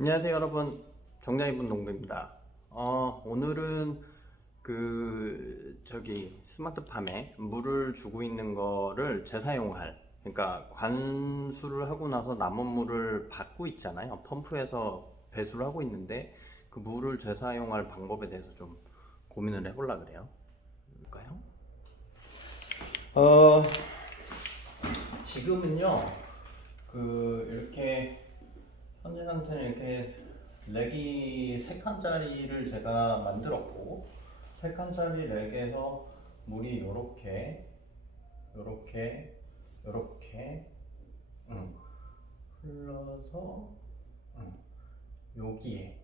안녕하세요 여러분, 정장입은 농부입니다. 오늘은 스마트팜에 물을 주고 있는 거를 재사용할, 그러니까 관수를 하고 나서 남은 물을 받고 있잖아요. 펌프에서 배수를 하고 있는데 그 물을 재사용할 방법에 대해서 좀 고민을 해보려고 그래요. 볼까요? 어, 지금은요, 이렇게 현재 상태는 이렇게 렉이 3칸짜리를 제가 만들었고, 3칸짜리 렉에서 물이 요렇게 흘러서 응, 여기에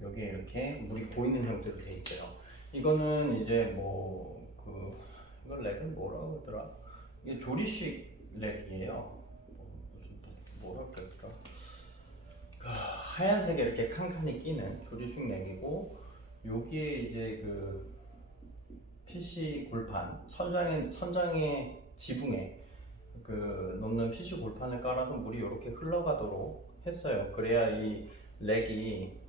여기에 이렇게 물이 고이는 형태로 돼 있어요. 이거는 이제 이걸 렉을 뭐라고 하더라? 이게 조리식 렉이에요. 뭐라 그랬더라? 하얀색에 이렇게 칸칸이 끼는 조리식 렉이고, 여기에 이제 PC 골판, 천장의 지붕에 놓는 PC 골판을 깔아서 물이 이렇게 흘러가도록 했어요. 그래야 이 렉이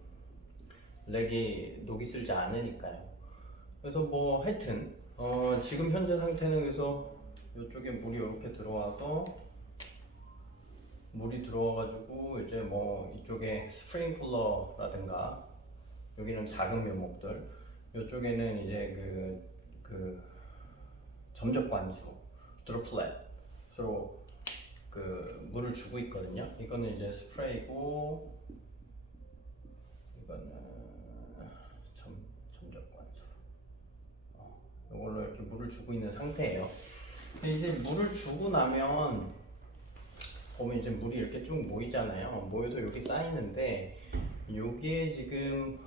녹이 슬지 않으니까요. 그래서 하여튼 지금 현재 상태는, 그래서 이쪽에 물이 들어와가지고 이제 이쪽에 스프링클러라든가, 여기는 작은 묘목들, 이쪽에는 이제 점적 관수 드롭플렛으로 물을 주고 있거든요. 이거는 이제 스프레이고, 이거는 점적 관수. 이걸로 이렇게 물을 주고 있는 상태예요. 근데 이제 물을 주고 나면 보면 이제 물이 이렇게 쭉 모이잖아요. 모여서 여기 쌓이는데, 여기에 지금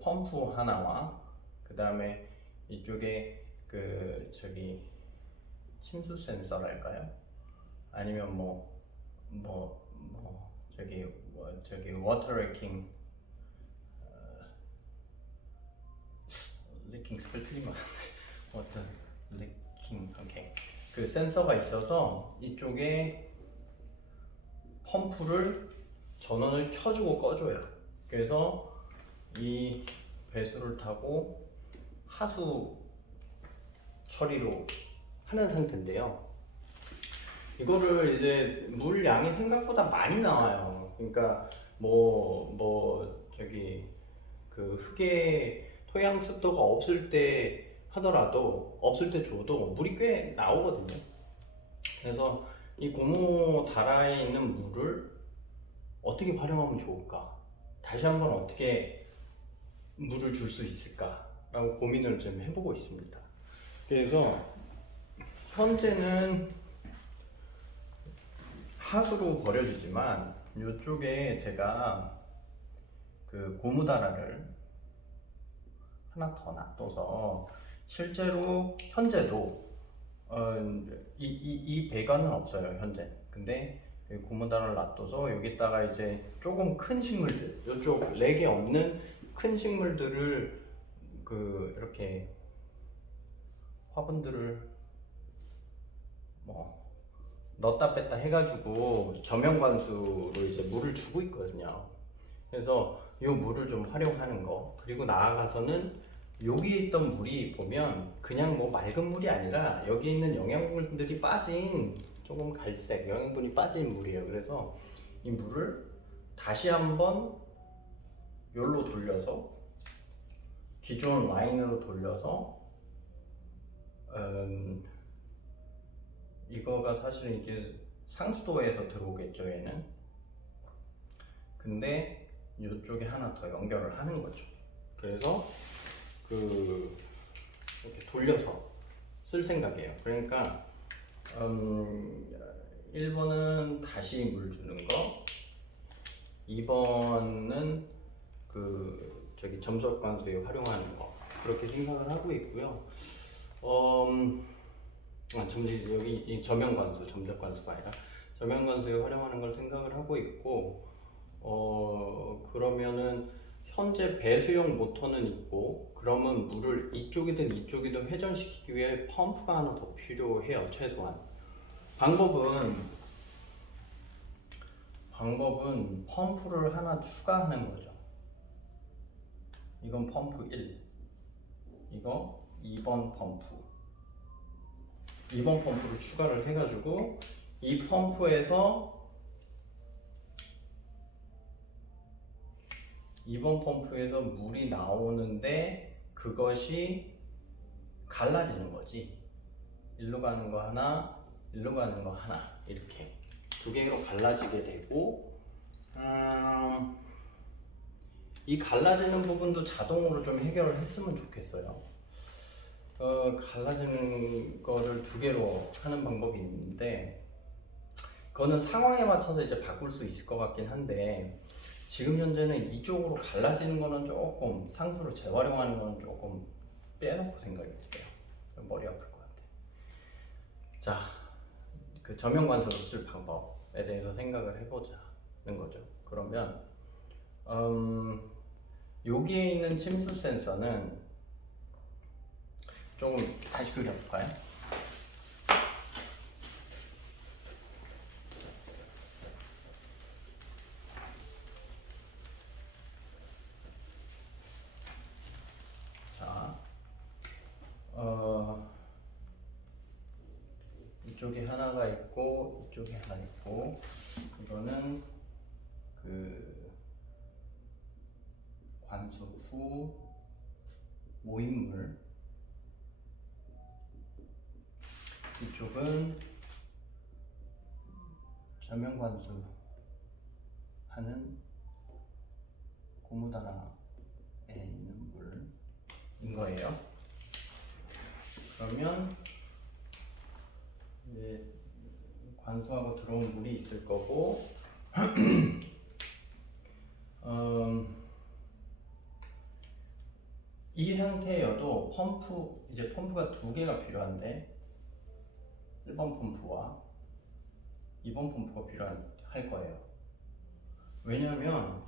펌프 하나와, 그 다음에 이쪽에 침수 센서랄까요? 아니면 워터 레킹, 리킹 스펠 틀리면 워터 리킹, 오케이. 그 센서가 있어서 이쪽에 펌프를 전원을 켜주고 꺼줘요. 그래서 이 배수를 타고 하수 처리로 하는 상태인데요. 이거를 이제 물량이 생각보다 많이 나와요. 그러니까 흙에 토양 습도가 없을 때 하더라도, 없을 때 줘도 물이 꽤 나오거든요. 그래서 이 고무 다라에 있는 물을 어떻게 활용하면 좋을까? 다시 한번 어떻게 물을 줄 수 있을까? 라고 고민을 좀 해보고 있습니다. 그래서 현재는 하수로 버려지지만, 이쪽에 제가 고무다라를 하나 더 놔둬서, 실제로 현재도 이 배관은 없어요 현재. 근데 고무다라를 놔둬서 여기다가 이제 조금 큰 식물들, 이쪽 렉에 없는 큰 식물들을 이렇게 화분들을 넣었다 뺐다 해가지고 저명관수로 이제 물을 주고 있거든요. 그래서 이 물을 좀 활용하는 거, 그리고 나아가서는 여기에 있던 물이 보면 그냥 맑은 물이 아니라 여기 있는 영양분들이 빠진, 조금 갈색 영양분이 빠진 물이에요. 그래서 이 물을 다시 한번 여기로 돌려서, 기존 라인으로 돌려서, 이거가 사실은 이게 상수도에서 들어오겠죠 얘는. 근데 이쪽에 하나 더 연결을 하는 거죠. 그래서 이렇게 돌려서 쓸 생각이에요. 그러니까 1번은 다시 물 주는 거, 2번은 점적 관수에 활용하는 거, 그렇게 생각을 하고 있고요. 여기 이 저면 관수, 점적 관수가 아니라 저면 관수에 활용하는 걸 생각을 하고 있고, 그러면은 현재 배수용 모터는 있고, 그러면 물을 이쪽이든 이쪽이든 회전시키기 위해 펌프가 하나 더 필요해요, 최소한. 방법은 펌프를 하나 추가하는 거죠. 이건 펌프 1, 이거 2번 펌프. 2번 펌프를 추가를 해가지고 이 펌프에서 2번 펌프에서 물이 나오는데 그것이 갈라지는 거지. 일로 가는 거 하나, 일로 가는 거 하나, 이렇게 두 개로 갈라지게 되고, 이 갈라지는 부분도 자동으로 좀 해결을 했으면 좋겠어요. 갈라지는 거를 두 개로 하는 방법이 있는데, 그거는 상황에 맞춰서 이제 바꿀 수 있을 것 같긴 한데, 지금 현재는 이쪽으로 갈라지는 거는 조금, 상수로 재활용하는 거는 조금 빼놓고 생각이 들어요. 머리 아플 것 같아. 자, 그 저면 관수로 쓸 방법에 대해서 생각을 해보자는 거죠. 그러면 여기에 있는 침수 센서는 조금 다시 그려볼까요? 자, 이쪽에 하나가 있고 이쪽에 하나 있고, 이거는 그 관수 후 모임물, 이쪽은 저면 관수 하는 고무다라에 있는 물인 거예요. 그러면 이제 관수하고 들어온 물이 있을 거고, 이 상태여도 이제 펌프가 두 개가 필요한데 1번 펌프와 2번 펌프가 필요할 거예요. 왜냐하면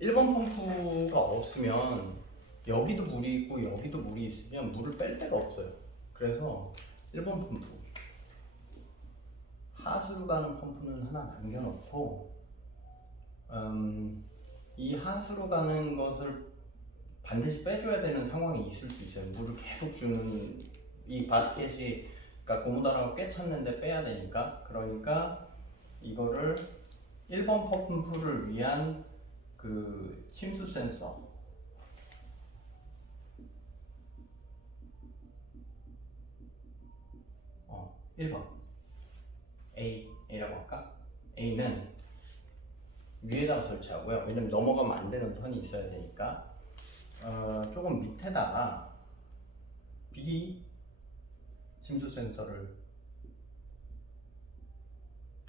1번 펌프가 없으면 여기도 물이 있고 여기도 물이 있으면 물을 뺄 데가 없어요. 그래서 1번 펌프, 하수로 가는 펌프는 하나 남겨놓고, 이 하수로 가는 것을 반드시 빼줘야 되는 상황이 있을 수 있어요. 물을 계속 주는 이 바스켓이, 그러니까 고무다라가 꽤 찼는데 빼야 되니까. 그러니까 이거를 1번 펌프를 위한 그 침수 센서, 1번 A라고 할까? A는 위에다가 설치하고요. 왜냐면 넘어가면 안 되는 선이 있어야 되니까. 조금 밑에다가 B 침수 센서를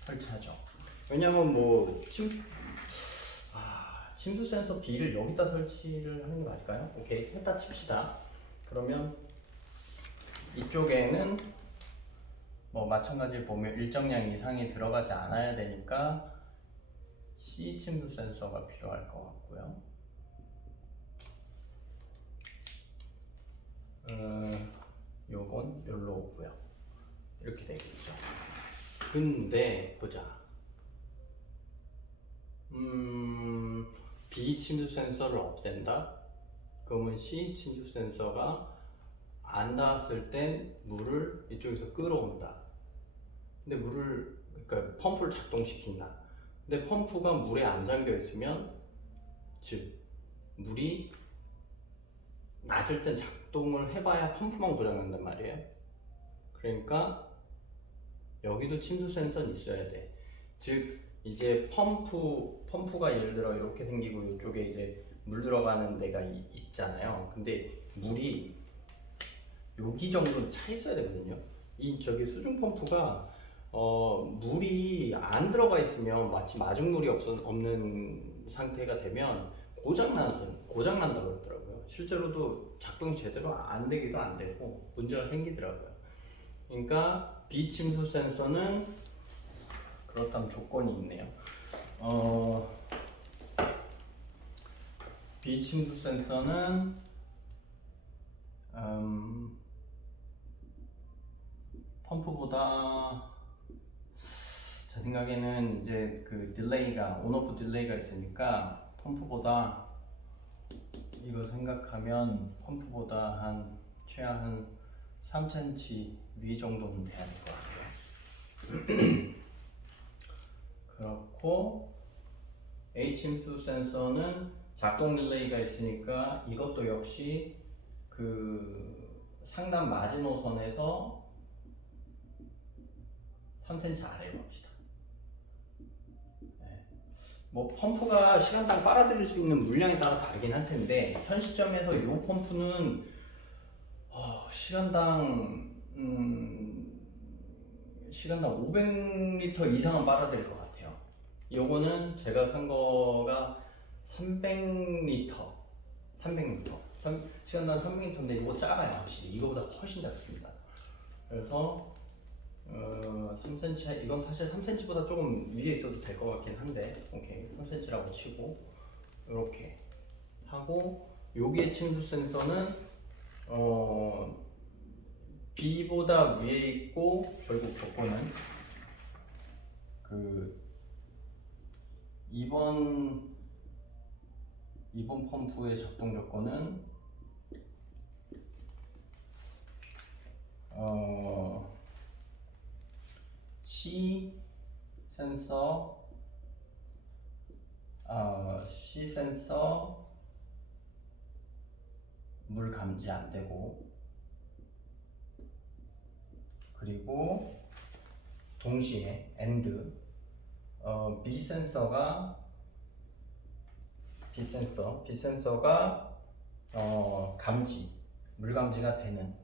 설치하죠. 왜냐면 침수 센서 B를 여기다 설치를 하는 게 맞을까요? 오케이, 했다 칩시다. 그러면 이쪽에는 마찬가지로 보면 일정량 이상이 들어가지 않아야 되니까 C 침수 센서가 필요할 것 같고요. 요건 여기로 오고요. 이렇게 되겠죠. 근데 보자. B 침수 센서를 없앤다? 그러면 C 침수 센서가 안 닿았을 땐 물을 이쪽에서 끌어온다. 근데 그러니까 펌프를 작동시킨다. 근데 펌프가 물에 안 잠겨 있으면, 즉 물이 낮을 땐 작동을 해봐야 펌프만 고장난단 말이에요. 그러니까 여기도 침수 센서는 있어야 돼. 즉 이제 펌프가 예를 들어 이렇게 생기고 이쪽에 이제 물 들어가는 데가 있잖아요. 근데 물이 여기 정도 차 있어야 되거든요. 저기 수중 펌프가 물이 안 들어가 있으면, 마치 마중물이 없는 상태가 되면 고장난다고 그러더라고요. 실제로도 작동이 제대로 안 되기도 안 되고 문제가 생기더라고요. 그러니까 비침수 센서는 그렇다면 조건이 있네요. 비침수 센서는 펌프보다 생각에는 이제 그 딜레이가 온오프 딜레이가 있으니까 펌프보다 이거 생각하면 펌프보다 한 최하 한 3cm 위 정도는 돼야 될 것 같아요. 그렇고 H임수 센서는 작동 릴레이가 있으니까 이것도 역시 그 상단 마지노선에서 3cm 아래로 합시다. 네. 뭐 펌프가 시간당 빨아들일 수 있는 물량에 따라 다르긴 할 텐데 현 시점에서 이 펌프는 시간당 500리터 이상은 빨아들일 것 같아요. 요거는 제가 산 거가 300리터 시간당 300리터인데 이거 작아요. 확실히 이거보다 훨씬 작습니다. 그래서 3cm, 이건 사실 3cm보다 조금 위에 있어도 될 것 같긴 한데 오케이 3cm라고 치고 이렇게 하고 여기에 침수 센서는 B보다 위에 있고 결국 조건은 그 2번 펌프의 작동 조건은 C 센서 물 감지 안 되고 그리고 동시에 and B 센서가 물 감지가 되는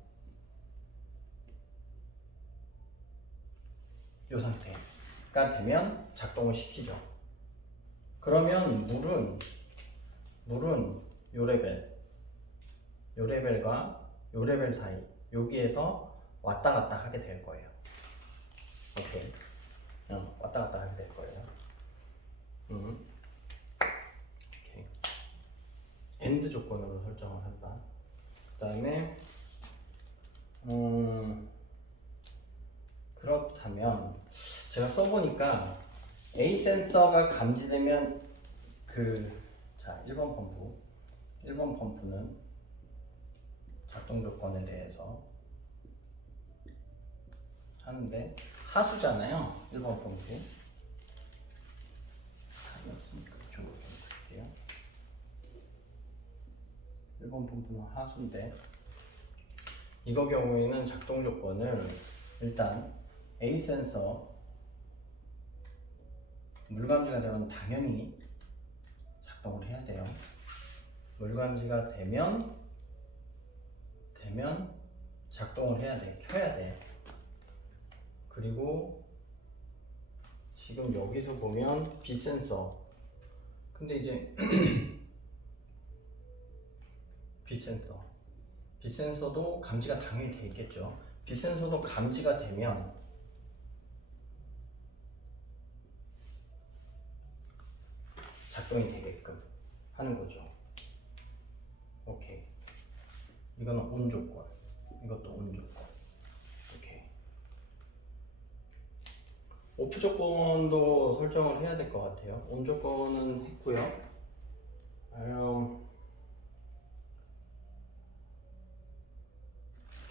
이 상태가 되면 작동을 시키죠. 그러면 물은 요 레벨과 요 레벨 사이 여기에서 왔다 갔다 하게 될 거예요. 오케이. 왔다 갔다 하게 될 거예요. 오케이. 엔드 조건으로 설정을 한다. 그 다음에 그렇다면 제가 써보니까 A 센서가 감지되면 자 1번 펌프는 작동 조건에 대해서 하는데 하수잖아요. 1번 펌프 답이 없으니까 이쪽으로 좀 볼게요. 1번 펌프는 하수인데 이거 경우에는 작동 조건을 일단 A 센서 물감지가 되면 당연히 작동을 해야 돼요. 물감지가 되면 작동을 해야 돼. 켜야 돼. 그리고 지금 여기서 보면 B 센서 근데 이제 B 센서도 감지가 당연히 돼 있겠죠. B 센서도 감지가 되면 작동이 되게끔 하는 거죠. 오케이. 이거는 온 조건. 이것도 온 조건. 오케이. 오프 조건도 설정을 해야 될 것 같아요. 온 조건은 했고요.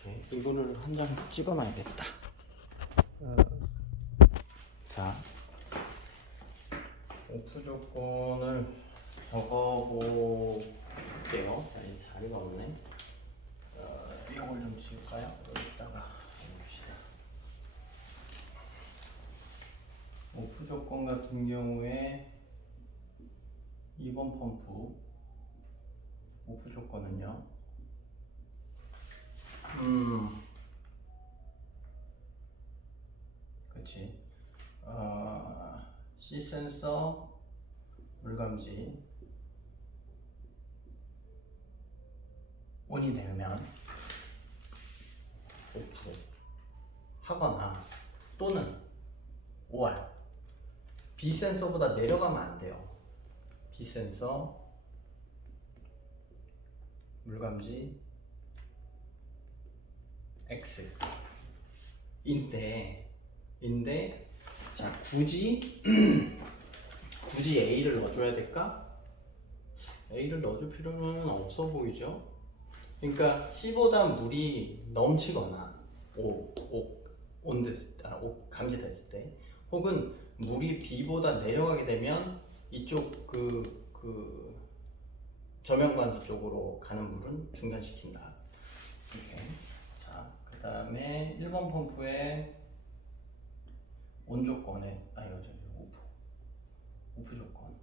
오케이. 이거를 한 장 찍어놔야겠다. 자, 오프 조건을 적어볼게요. 자리가 없네. 이걸 좀 지울까요? 여기다가 해봅시다. 오프 조건 같은 경우에 2번 펌프 오프 조건은요. 그치. C 센서 물감지 온이 되면 오프 하거나 또는 OR B 센서보다 내려가면 안 돼요. B 센서 물감지 X 인데 자, 굳이 A를 넣어줘야 될까? A를 넣어줄 필요는 없어 보이죠? 그러니까 C보다 물이 넘치거나 감지됐을 때, 혹은 물이 B보다 내려가게 되면 이쪽 그 저면관수 쪽으로 가는 물은 중단시킨다. 이렇게. 자, 그 다음에 1번 펌프의 온 조건에 오프 조건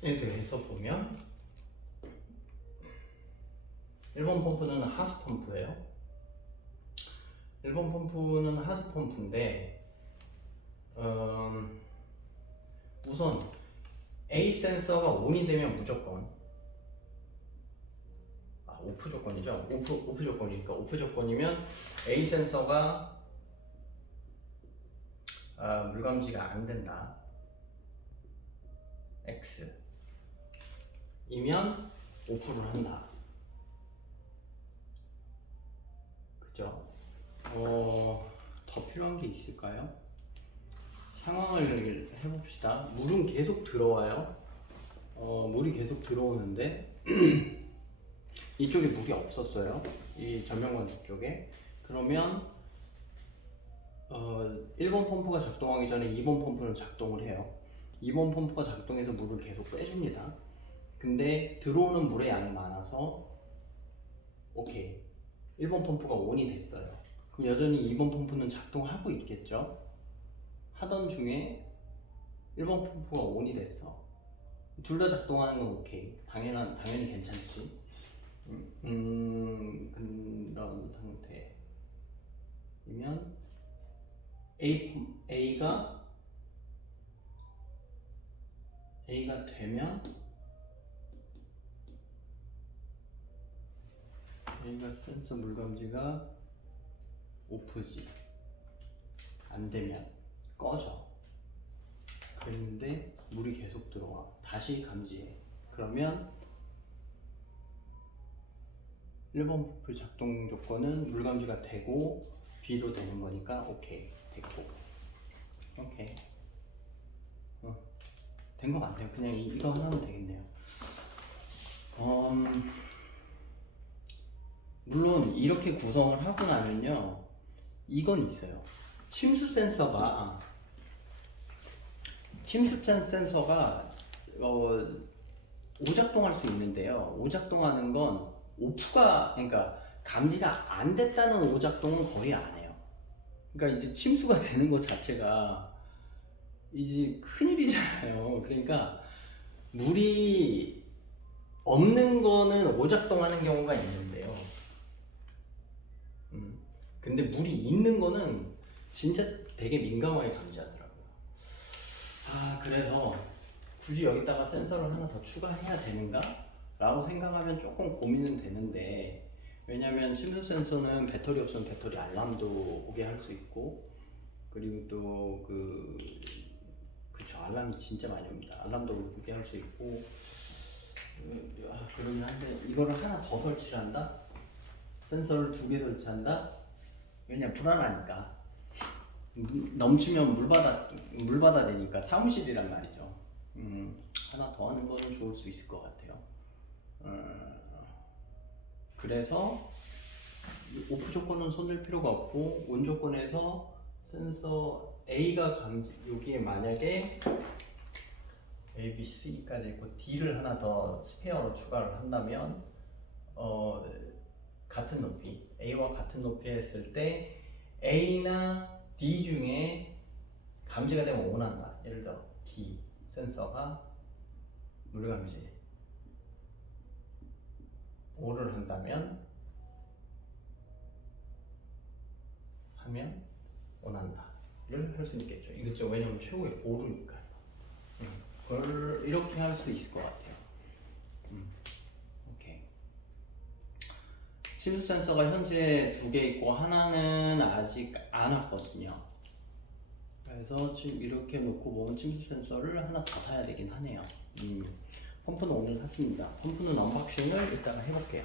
이렇게 해서 보면 1번 펌프는 하스 펌프예요. 1번 펌프는 하스 펌프인데 우선 A 센서가 ON이 되면 무조건 오프 조건이죠. 오프 조건이니까 오프 조건이면 A 센서가 물감지가 안 된다. X 이면 오프를 한다. 그죠? 더 필요한 게 있을까요? 상황을 해봅시다. 물은 계속 들어와요. 물이 계속 들어오는데 이쪽에 물이 없었어요. 이 전면관수 쪽에. 그러면 1번 펌프가 작동하기 전에 2번 펌프는 작동을 해요. 2번 펌프가 작동해서 물을 계속 빼줍니다. 근데 들어오는 물의 양이 많아서 오케이, 1번 펌프가 ON이 됐어요. 그럼 여전히 2번 펌프는 작동하고 있겠죠? 하던 중에 1번 펌프가 ON이 됐어. 둘 다 작동하는 건 오케이. 당연히 괜찮지. 그런 상태이면 A가 되면 A가 센서 물감지가 오프지, 안 되면 꺼져. 그랬는데 물이 계속 들어와. 다시 감지해. 그러면 1번 펌프 작동 조건은 물감지가 되고 B도 되는 거니까 오케이, 됐고. 오케이. 된 것 같아요. 그냥 이거 하면 되겠네요. 물론 이렇게 구성을 하고 나면요, 이건 있어요. 침수 센서가 오작동할 수 있는데요. 오작동하는 건 그러니까 감지가 안 됐다는 오작동은 거의 안 해요. 그러니까 이제 침수가 되는 것 자체가 이제 큰일이잖아요. 그러니까 물이 없는 거는 오작동하는 경우가 있는데요. 근데 물이 있는 거는 진짜 되게 민감하게 감지하더라고요. 그래서 굳이 여기다가 센서를 하나 더 추가해야 되는가? 라고 생각하면 조금 고민은 되는데, 왜냐면 침수 센서는 배터리 없으면 배터리 알람도 오게 할 수 있고, 그리고 또 그쵸, 알람이 진짜 많이 옵니다. 알람도 오게 할 수 있고, 그러긴 한데 이거를 하나 더 설치를 한다? 센서를 2개 설치한다? 왜냐, 불안하니까. 넘치면 물받아 되니까. 사무실이란 말이죠. 하나 더 하는 거는 좋을 수 있을 것 같아요. 그래서 오프 조건은 손댈 필요가 없고, 온 조건에서 센서 A가 여기에 만약에 A, B, C까지 있고 D를 하나 더 스페어로 추가를 한다면 같은 높이, A와 같은 높이에 했을 때 A나 D 중에 감지가 되면 ON한다. 예를 들어 D 센서가 물감지 O를 한다면 ON한다를 할 수 있겠죠. 이거죠. 왜냐면 최고의 O루니까요. 그걸 이렇게 할 수 있을 것 같아요. 오케이. 침수 센서가 현재 2개 있고 하나는 아직 안 왔거든요. 그래서 지금 이렇게 놓고 보면 침수 센서를 하나 더 사야 되긴 하네요. 펌프는 오늘 샀습니다. 펌프는 언박싱을 이따가 해볼게요.